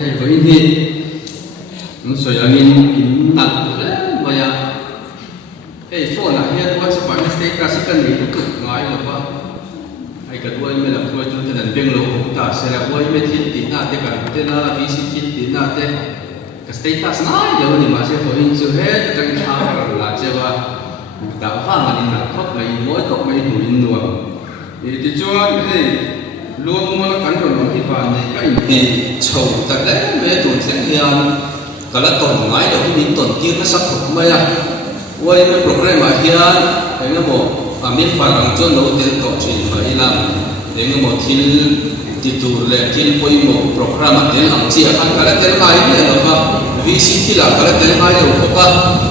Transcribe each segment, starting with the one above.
lấy với đi nó soi anh in nặng đấy bây giờ cái phone này hiện qua chụp ảnh status cái này nó cực ngái được quá ai cái đuôi mình làm đuôi chúng ta nên biến lâu ta sẽ là đuôi mình thiên tín à thế cả thế là vì sự thiên tín à thế cái status này giờ mình mà sẽ thôi chưa hết trong tháng là chưa qua đạo pháp mà đi làm khóc mấy mỗi khóc mấy buổi nuông thì cho cái luôn mà cán bộ nói thì vào này cái thì sầu tại đấy mấy tuổi trẻ hiền cả là tuần ngái được những tuần kia nó sắp thuộc mấy à quay cái program mà hiền thấy nó bộ miễn phạt bằng cho nấu tiền tổ chức phải làm để nó một thiên titul lệ thiên quay một program mà tiền làm chi ăn cả là tiền mai này là không vì xin thì là cả là tiền mai đều có ba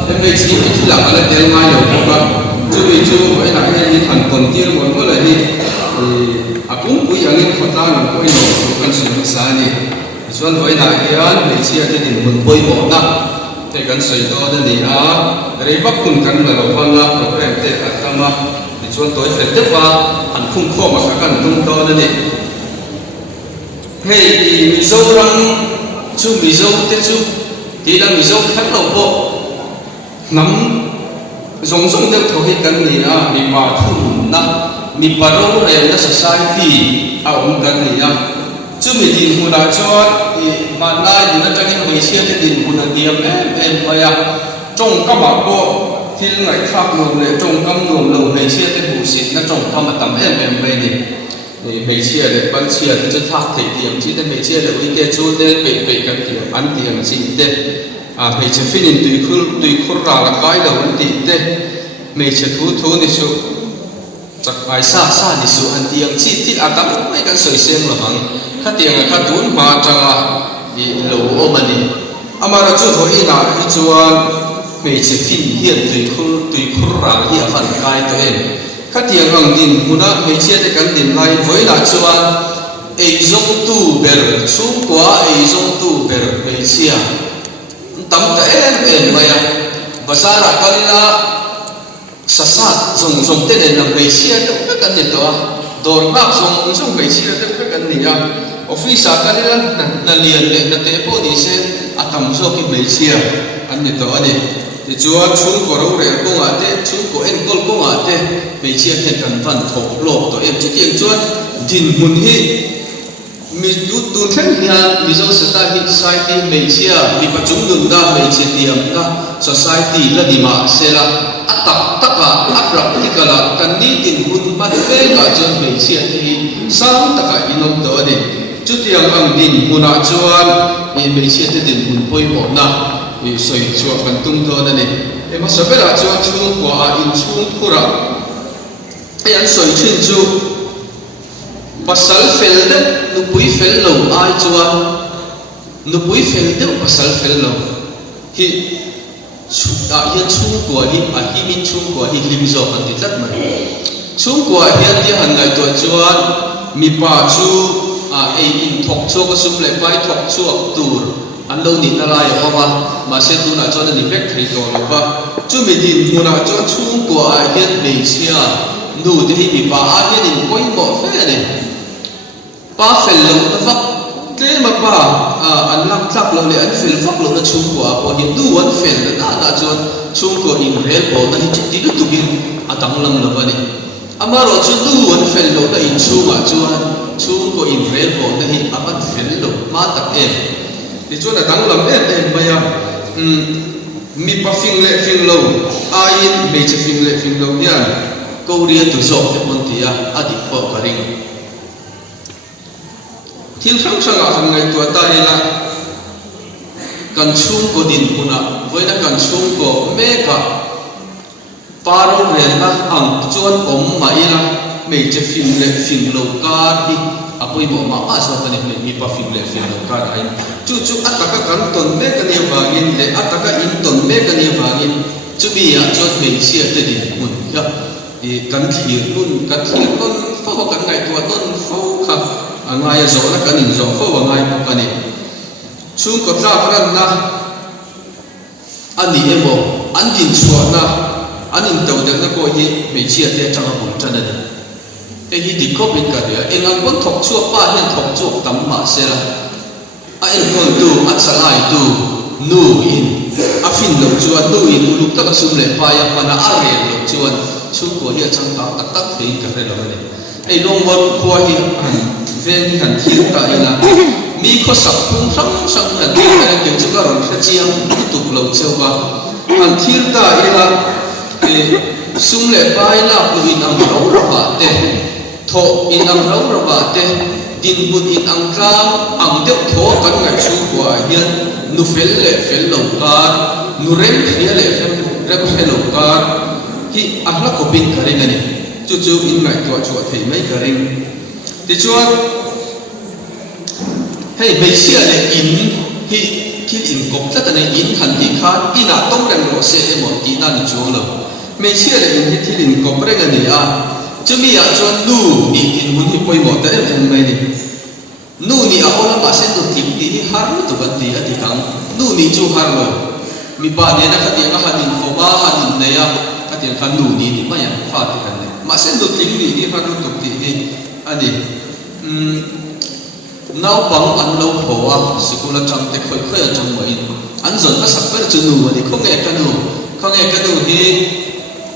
em về xin thì là cả là tiền mai đều có ba chú vì chú phải là cái gì thành tuần kia một cái là đi cũng quý anh em phát ra là quay một cái sự sai này cho nên với đại hiền về chia thì mình quay một năm thì cần soi đó là gì à cái bắc cùng cần là vâng là program thì cả tâm thì cho tôi phải tiếp vào hẳn không khó mà các cần đúng đó là gì hey thì mình dâu rằng chú mình dâu tết chú thì là mình dâu khác đầu bộ nắm giống giống được thôi cần gì à mình vào thu năm mình bắt đầu là nó society ông cần gì à chú mình đi mua đá cho thì mà nay thì nó cho những người chia cái tiền mua đá tiệm em bây giờ trong các bảo bộ thì ngày khác luôn để trong các nguồn lầu người chia cái hồ xịt nó trong các mà tầm em bây này thì mình chia để bán chia thì cho thắc thể tiệm chỉ để mình chia để ý cái chỗ để bị cái kiểu ăn tiền gì để mình chỉ phi nên tùy khur ra là cái đầu thì để mình chỉ thu thì số chắc phải xa thì số ăn tiền chỉ thì tắm mấy cái sợi sen là bằng khát tiền là khát vốn mà chẳng là bị lỗ ôm anh mà là chú thôi là cái chỗ mình chỉ phi hiện tùy khur ra hiện phần cái thôi khát tiền bằng tiền muốn mình chia để cái tiền này với là chỗ ấy giống tu bền xuống quá ấy giống tu bền mình chia tắm cái em vậy và sao là cái là sát dùng tên này là mấy chia đâu các cái gì đó đồn bác dùng mấy chia đâu các cái gì à office cái là liền để là tế bố đi xem tầm số cái mấy chia anh gì đó này thì chúa chúng có đâu để công ạ thế chúng có em công ạ thế mấy chia hiện cần phần thổ lộ tổ em chỉ tiếng chúa tin muốn hi mình tu thân hiền mình do society mấy chia mình phải chúng đừng ra mấy chia tiệm ra society là đi mà sẽ là tất cả áp lực thì cả là cần đi tiền vốn bắt về cả cho mấy chia thì sáng tất cả những ông đó này chút tiền bằng tiền vốn nào cho mấy chia thì tiền vốn bồi bổ nào thì soi cho phần tung đó này em mà soi là cho chung của in chung của ra anh soi chuyên chú pasal fel đấy nó bui fel lâu ai cho nó bui fel đấy pasal fel lâu thì hiện chung của hi min chung của hi lim zo anh thì rất mà chung của hiện thì hàng ngày tuổi cho mi pa chu ai in thọc cho cái sum lại phải thọc cho tur anh lâu nhìn ra lại mà sẽ tu là cho nên effect thì rồi và chú mình nhìn mua là cho chung của hiện mình chia nụ thì hi mi pa hiện thì có một phép này ba phần lâu nó vấp thế mà ba anh làm chắc lâu để anh phần vấp lâu nó chung của hiện đủ anh phần là cho chung của in real của nó chỉ tí được tụi tăng lâm là vậy mà rồi chung đủ anh phần lâu nó in chung mà chung của in real của nó hiện anh phần lâu mà tập em thì cho là tăng lâm em bây giờ mi pa phim lâu ai mi chỉ phim lâu nha câu đi từ số cái vấn đề đi bỏ cái gì thiên sáng sáng hàng ngày tuổi ta là cần chung của đình của nó với là cần chung của mẹ cả paro rèn là chuan ống máy là mấy chế phim lâu ca đi bây giờ mà sao cái này mi pa phim lâu ca này chú tất cả các tuần mẹ cái này vàng để tất cả in tuần mẹ cái này vàng chú bây giờ cho mình chia tới đình của nó thì cần thiệt luôn phao cần ngày tuổi tuần phao khắp ngay giờ là cái nhìn rõ phô vào ngay một cái này chúng có ra cái là anh đi em bộ anh nhìn xuống là anh nhìn đầu được nó coi như mấy chia tiền trong một chân này cái gì thì có bên cả đấy anh ăn vẫn thọc chuột ba hiện thọc chuột tắm mà sẽ là ai ngol tu achalai tu nu in afin lo chuan nu in uluk tak sum le pa ya pana are lo chuan chu ko hi chang ta tak tak thei ka re lo ne ei long mon ko hi ven kan thil ka ina mi ko sak phung sang na ti ka ke chu ka ron kha chiang tu lo chewa an thil ka ina sum le pa ina lu in am ro ba te tho in am ro ba te tin bun in ang tram ang deuh tho kan ngai chu kwa hian nu fel le fel lo ka nu rem khia le rem fel lo ka hi ahla ko bin karing ani chu chu in ngai to chu thei mai karing ti chuan hei beisia le in hi thil in kop ta ne in han ti khan ina tong rem ro se emo ti na ni chu lo beisia le in hi thil in kop reng ani a chumi ya chuan nu ni in hun hi poi mo ta em mai ni nu ni a ola ma se tu tim ti hi har tu ban ti a ti kang nu ni chu har lo mi ba ne na khati nga hanin ko ba hanin ne ya khati khan nu ni ni ma ya fa ti kan ne ma se tu tim ni hi har tu ti hi ani nau bang an lo ho a sikula chang te khoi khoi a chang mai an zon ka sak per chu nu ani khong e ka nu hi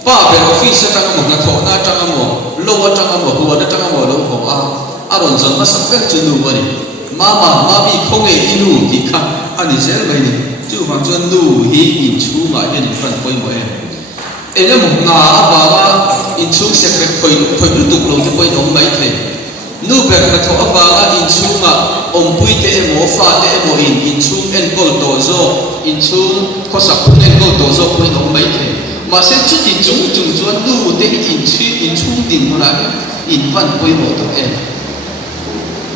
pa be office ta mo na tho na ta mo lo wa ta mo hu na ta mo lo ho a aron zon ma sak per chu nu ani ma bi khong e inu ki kha ani sel mai ni chu wang chuan nu hi in chu ma hian fan poi mo e ena mo nga a ba ba in chu se pe khoi lu tuk lo te poi dong mai the nu be ka tho a ba ga in chu ma om pui te mo fa te mo in chu en kol to zo in chu ko sak en kol to zo poi dong mai the mà sẽ chút thì chúng chuan nu te in chu din mo na in fan poi mo to e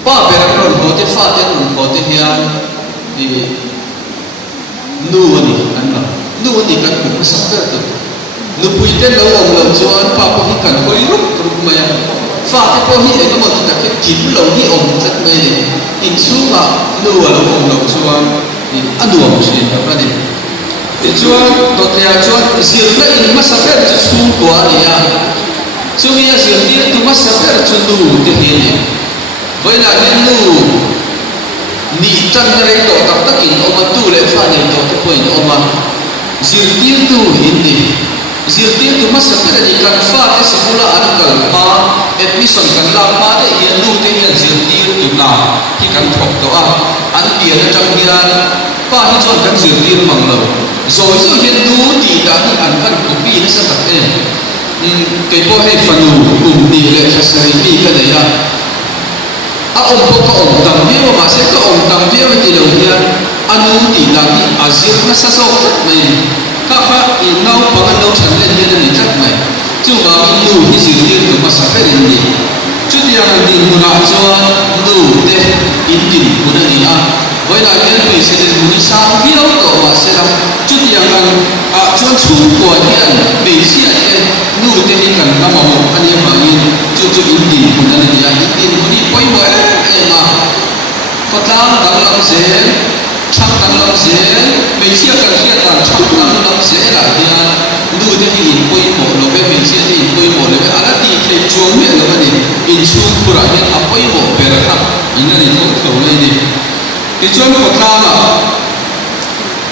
pa be ra ron ho te fa te ron ho te hia ni nu ni an na nu ni kan ko sak ta to nu pui te lo om lo chuan pa ko hi kan hoi ruk ruk ma ya fa te ko hi e ko mo ta ke kim lo hi om chat me ni in chu ma nu lo om lo chuan in anu om sin ka ni chuan to te chuan zir na in ma sa fer chu ko ani ya chu mi ya zir ti tu ma sa fer chu nu te hi ni với là nên nu ni chân ra to tak tak in o ma tu le fa ni to te point o ma zir ti tu hin ni zir ti tu ma sa fer ni kan fa te sikula an kal pa admission kan la pa te hian nu te hian zir ti tu na hi kan thok to a an pia na tang hian pa hi chon kan zir ti mang lo rồi sau hiện nu thì đã bị ăn phân của bi nó sẽ tập lên cái bộ hệ phần cùng tỷ lệ thật sự bi cái này là ông có ông tầm tiêu mà sẽ có ông tầm tiêu thì đầu tiên ăn nu thì là bị à riêng nó sẽ sâu rất mày các bạn thì nấu bằng ăn nấu chắn lên như thế này chắc mày chứ vào cái nu thì sự riêng của mà sẽ phải đến gì chút thì là tiền của nó cho nu để in tiền của nó gì à với lại cái người sẽ đến muốn sao biết đâu tổ mà sẽ làm chút thì là cho chú của hiện bị xịt cái nu thì đi cần năm một anh em mà in chút in tiền của nó là in tiền của đi quay quay em mà có tam tăng làm gì chắc tăng làm gì bị xịt cần xịt tăng chắc tăng làm gì là hiện nu thì in quay một rồi với bị xịt thì in quay một rồi với anh thì thấy chuông miệng rồi này in chuông của anh em quay một về là khác in là những cái câu này đi thì chuan có ta là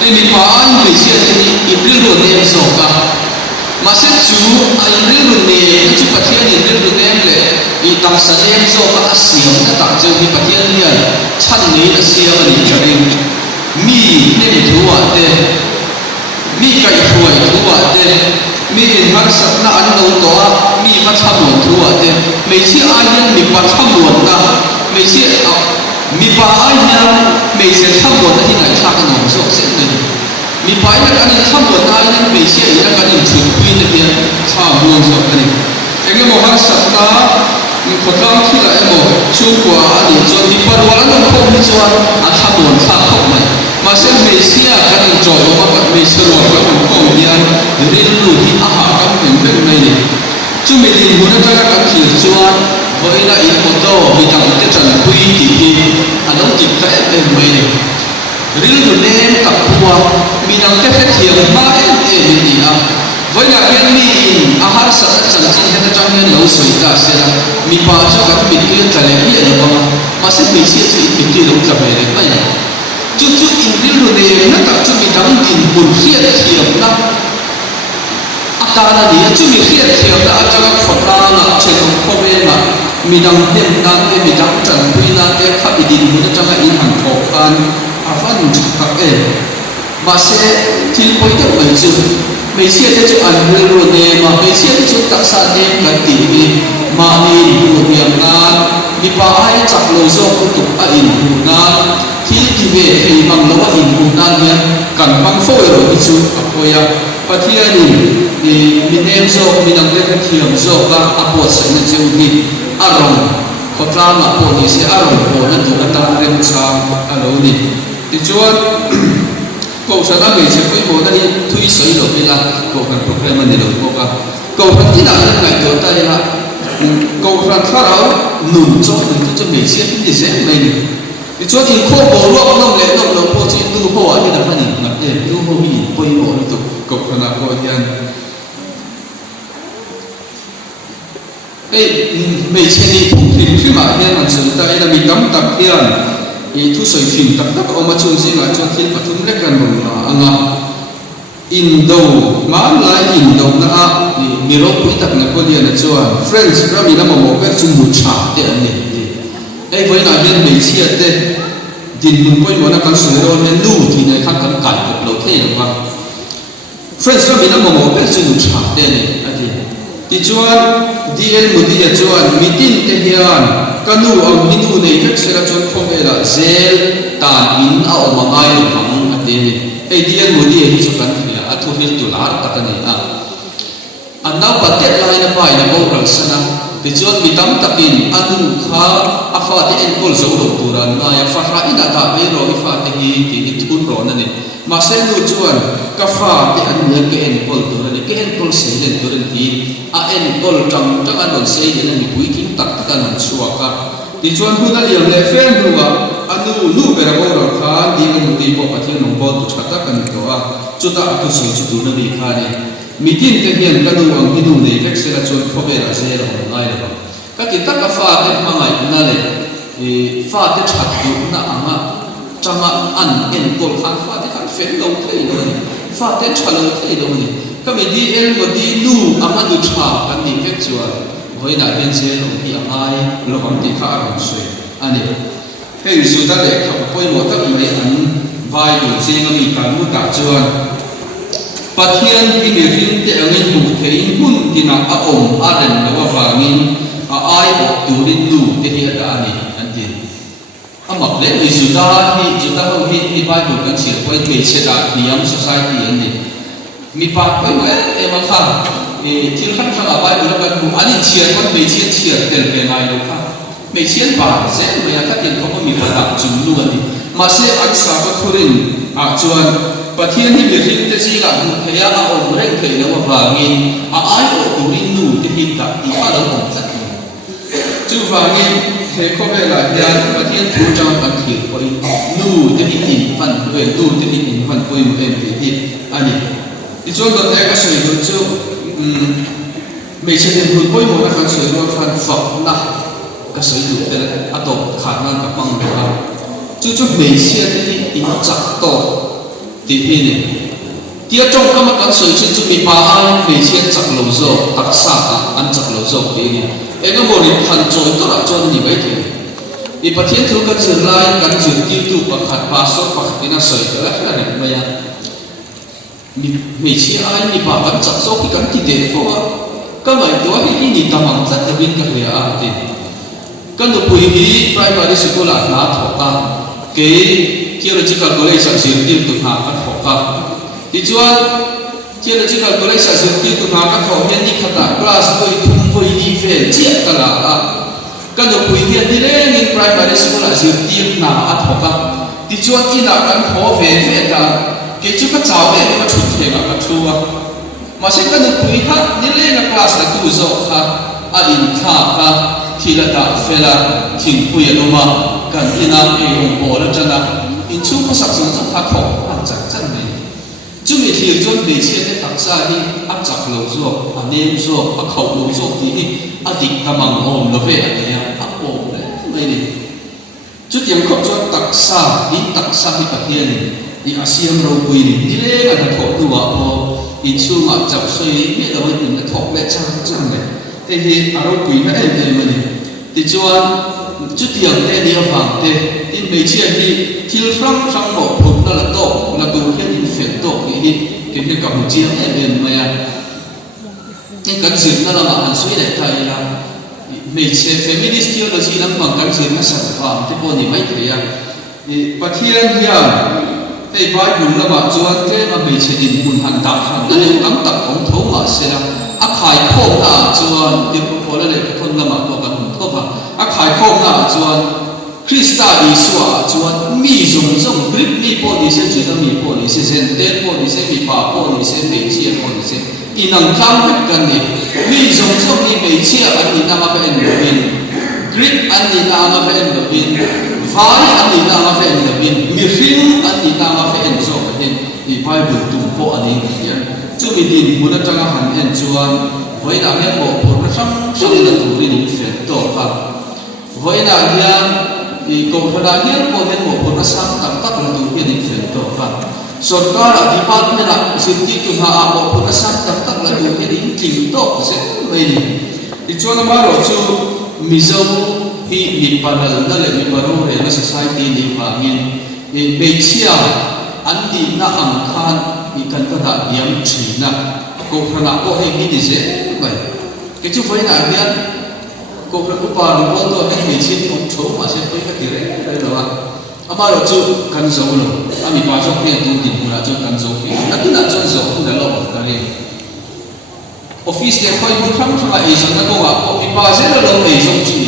em bị phá anh bị xịt thì April rồi em sổ cả mà sẽ chú April rồi em chú bắt thiên April rồi em lệ vì tăng sản em sổ cả xiêm nó tăng chơi thì bắt thiên liền chăn này là xiêm là đi chơi mi nên thua thế mi cái thua thế mi in har sat na an đâu to mi bắt tham luận thua thế mấy chi ai nhân mi bắt tham luận na mấy chi mi pa ai hian mei se tham lo na hi ngai thak an om sok se ne mi pa na kan in tham lo na hian mei se ina kan in chut pui na hian tha buang sok ani enge mo har sat na mi khotlam thila emo chu kwa ani chon mi par wala na ko mi chuan a tham lo tha khop mai ma se mei se kan in jo lo ma kan mei se ro ka ko hian rin lu hi a ha kan min ben mai ni chu mi din hu na ka kan thil chuan với là ít một đồ vì thằng cái trần quy thì anh nói chụp cái em mấy này riêng rồi nên tập qua vì thằng cái phép thiền ba em gì à với là cái mi in ahar sa trần chân cái trong cái nấu sôi ta sẽ là mi ba cho các mình kia trần này hiện được không mà sẽ bị chia chỉ bị kia đúng tập này đấy này chút chút in bil lu ne na tak chu mi dang in bul khiat thiam na akana ni chu mi khiat thiam na atanga khotla na chelong khobe na mi dang hem na te mi dang chan pui na te kha idin mu na tanga in han tho khan avan chak e ma se thil poi te mai chu mấy xe thế chú ăn hương luôn nè mà mấy xe thế chú đặc sản em cần tỉ mỉ mà đi đủ điểm nan đi ba ai chặt lối do cũng tục ai in đủ nan khi đi về thì bằng lâu in đủ nan nhé cần bằng phôi rồi đi chú à phôi à và khi anh đi mình em do mình đang lên cái thiểm do và à bộ sẽ là chú đi à rồng có ra mà bộ thì sẽ à rồng bộ nên tụi ta lên sang à lâu đi thì chú cầu sản phẩm sẽ quy mô đây thuy sấy rồi bây giờ cầu sản phẩm mình được cầu cả cầu sản chỉ là những ngày đầu tay là cầu sản khá là nụn cho mình xem thì sẽ này thì cho thì khô bò luộc nông lệ nông nông bò chỉ tu bò thì là cái gì mà để tu bò gì quy mô được cầu sản là coi hiện mình sẽ đi phụng thì khi mà hiện mình sử tay là mình đóng tập hiện thu soi phim tập tập ông mà chung gì là cho thiên phát thúng rất là mừng là anh ạ in đầu má lại in đầu na thì mi rốt quý tập là có liền là cho friends ra mi là một cái chung một chả thế anh ấy với là bên mình chia thế din mình quay muốn là con sửa rồi nên nu thì này khác cần cải được lâu thế được không friends ra mi là một cái chung một chả thế này anh thì cho DL một đi cho meeting thế hiện kanu ang hinu nei hek sera chon khom era zel tan in a oma ngai lo mang ate ni ADN modi hi chu kan thia a thu hil tu lar patani a anau patet lai na pai na bo rang sana ti chon mi tam takin anu kha afa te en kol zo do turan na ya fa ra ina ta be ro fa te hi ti thun ro na ni ma se nu chuan ka fa te an ne ke en kol turan ke en kol se len turan hi a en kol tam ta kan on se ni ni pui king tak ta kan suaka ti chuan hu na liam le fen ruwa anu nu be ra bo ra kha di kan ti po pathian nong bo tu chata kan to a chuta tu so chu tu na bi kha ni mitin te hian kanu ang hinu nei vek se la chon khobe ra se ra ngai ra ka ki ta ka fa te ma ngai na le fa te chat du na anga chama an en kol khan fa te khan fen lo thei lo ni fa te chalo thei lo ni ka mi di el mo di nu anga du cha kan ni vek chua hoi na ben se lo hi angai lo ham ti kha ron sui ani hei su ta le kha poi mo ta mai an vai du se ngami kan mu ta chuan pathian hi ni rin te angin bu thein hun tina a om a ren lo wa ngin a ai o turin lu te hi da ani anti amak le ni juda ho hi ni bai bu kan chir poi me che da niam society ani mi pa poi mo e ma kha ni thil khan kha bai bu kan bu ani chian kon me chian tel pe nai lo kha me chian pa se me ya ka tin ko mi pa da chum lu ani ma se an sa ko thurin a chuan pathian hi birin te chi la thaya a om reng thei lo wa ngin a ai o turin nu te hi ta ti a lo om chat chu wa ngin he ko ve la hian pathian thu chang kan thi poi nu te hi in fan ve tu te hi in fan poi mu em te hi ani ti chon do te ka soi do chu me che den hu poi mo na kan soi do fan fa na ka soi du te a to kha nan ka pang ka chu me che te hi in chak to thì ini dia trong các mặt cảnh sự trên chúng ba ai để chiến chặt lầu dầu đặc sản ăn chặt lầu dầu thì ini em có một điểm phần trội tôi đã cho như vậy thì bắt thiên thứ các trường lai các trường tiêu thụ và khát ba số hoặc cái nào sợi đó là điểm vậy mình chỉ ai mình ba vẫn chặt số cái cảnh thì để có các loại đó thì ini tamang rất là vinh cái này thì các đội bùi hí primary school làná thọ ta cái theological college sa sir tiêu tu ha ka thok ka ti chuan theological college sa sir tiêu tu ha ka thok hian ni khata class koi thum koi ni ve chiat ta la a ka do pui hian ni le in primary school a sir tiêu na a thok ka ti chuan ina kan tho ve ve ta ke chu ka chaw ve ka thu the ka thu a ma se ka do pui kha ni le na class la tu zo kha a in tha ka thila ta fela thing pui a ma kan ina e hong bo la chana in chu ko sak chung chung ha kho ha chak chan nei chu mi thil chon be che te tak sa hi a chak lo zo a nem zo a khau lo zo ti hi a dik tamang om lo ve a ya a om le mai ni chút tiếng khóc cho tắc xa khi bạc hiền thì ASEAN rồi quỳ đi lẽ là thọ đùa họ ít xu mà chập xoay biết đâu mình đã thọ lẽ trang này thế thì rồi quỳ nó em mình thì cho chút tiếng đây đi vào thế thì mấy chia thì thiếu trong một phút đó là tổ là đủ cái những phiền tổ thì cái cầm chia em mà nhưng cần sự nó là mà anh suy để thầy là mình sẽ feminist theology lắm bằng cần sự nó sản phẩm thế còn thì mấy cái thì và thiên hiền thì bài đúng là mà cho thế mà mình sẽ định muốn hành đạo hành đó là cắm tập công thấu mà sẽ là ác hại không là cho thì có là để con là mà có cần thấu mà ác hại không là cho Krista Isua cho mi dùng grip mi po đi sẽ chỉ là mi po đi sẽ sen tết po đi sẽ mi pa po đi sẽ mi chia po đi sẽ inang tham hếtกันนี่มีสงสารนี่ไม่เชื่ออันนี้น่ามาเป็นบินกริปอันนี้น่ามาเป็นบินไฟอันนี้น่ามาเป็นบินมีฟิลอันนี้น่ามาเป็นโซ่เป็นอีไพ่บุตรตุ้มโพอันนี้เนี่ยจู่มีดินมุนจังหันเอ็นจวนไว้ด่างเงี้ยบอกคนละช่างละตัวนี่เสียตัวครับไว้ด่างเงี้ยอีกองด่างเงี้ยบอกเห็นบอกคนละช่างตักละตัวนี่เสียตัวครับส่วนก็เราที่บ้านเนี่ยนะสิ่งที่คุณหาบอกคุณภาพตักละดูให้ดีจริงโตเสร็จไม่ดีที่ชวนมาเราจูมิโซที่มีปัญหานั่นแหละมีปัญหาเรื่อง society นี่ว่ามีเบเชียอันนี้น่าอังคารมีการกระทำเยี่ยมชีนะก็ขณะก็ให้มีดีเสร็จไปก็จู่ไฟหนาเนี่ยก็พระอุปาลุบตัวให้เบเชียของโชว์มาเสร็จไปก็ที่เรื่องอะไรหรออามาเราจูกันโซ่เราอามีปาจอกเนี่ยตัวดินเราจูกันโซ่นั่นคือนั่นจูโซ่นั่นเราบอกกันเลยออฟฟิศเนี่ยคอยบุกครั้งทำไมเอชนั่นก็ว่ามีปาเสร็จเราเอชจี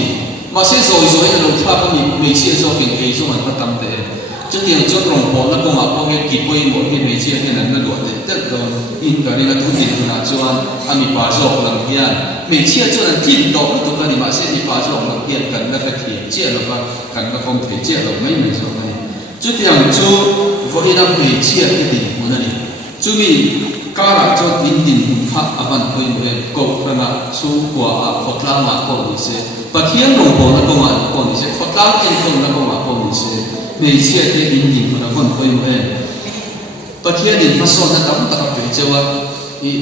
มาเสร็จโซ่โซ่ให้เราถ้าก็มีเชี่ยโซ่เป็นเอชมันก็ทำแต่จุดเดียวจุดตรงพอนั่นก็ว่าพอเห็นกี่ปีหมดเห็นเชี่ยเนี่ยนั่นก็โดดเด็ดโดนอินกันนี่ก็ทุกดินเราจูอันอามีปาจอกหลังเฮียเชี่ยจุดนั้นทิ้งดอกตัวกันนี่มาเสร็จมีปาจอกหลังเฮียกันแล้วก็ทิ้งเชี่ยแล้วก็กันก็คงทิ้งเชี่ยเราไม่มีโซ่จุดอย่างจูวันนี้เราไม่เชื่อที่ดินมันนั่นเองจูมีการะจูดินพักอันเป็นกบขนาดสูงกว่าขดล่างมาก่อนนี่เสียปัจจัยลงบนแล้วก็มาก่อนนี่เสียขดล่างเองคนแล้วก็มาก่อนนี่เสียไม่เชื่อที่ดินมันคนเป็นปัจจัยดินมาสอนนะตั้งแต่เป็นเจ้าว่า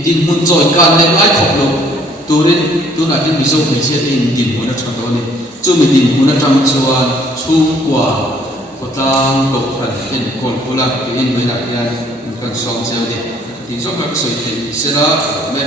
ดินมันจอยการในไล่ขบลงตัวนี้ตัวนั้นที่มีโซ่ไม่เชื่อที่ดินมันจะทำตัวนี้จูมีดินมันจะทำตัวสูงกว่าก็ต้องกบพันเป็นคนกุหลาบเป็นเวลาอย่างกันสองเซลล์ที่สองก็สวยที่เสร็จแล้วแม่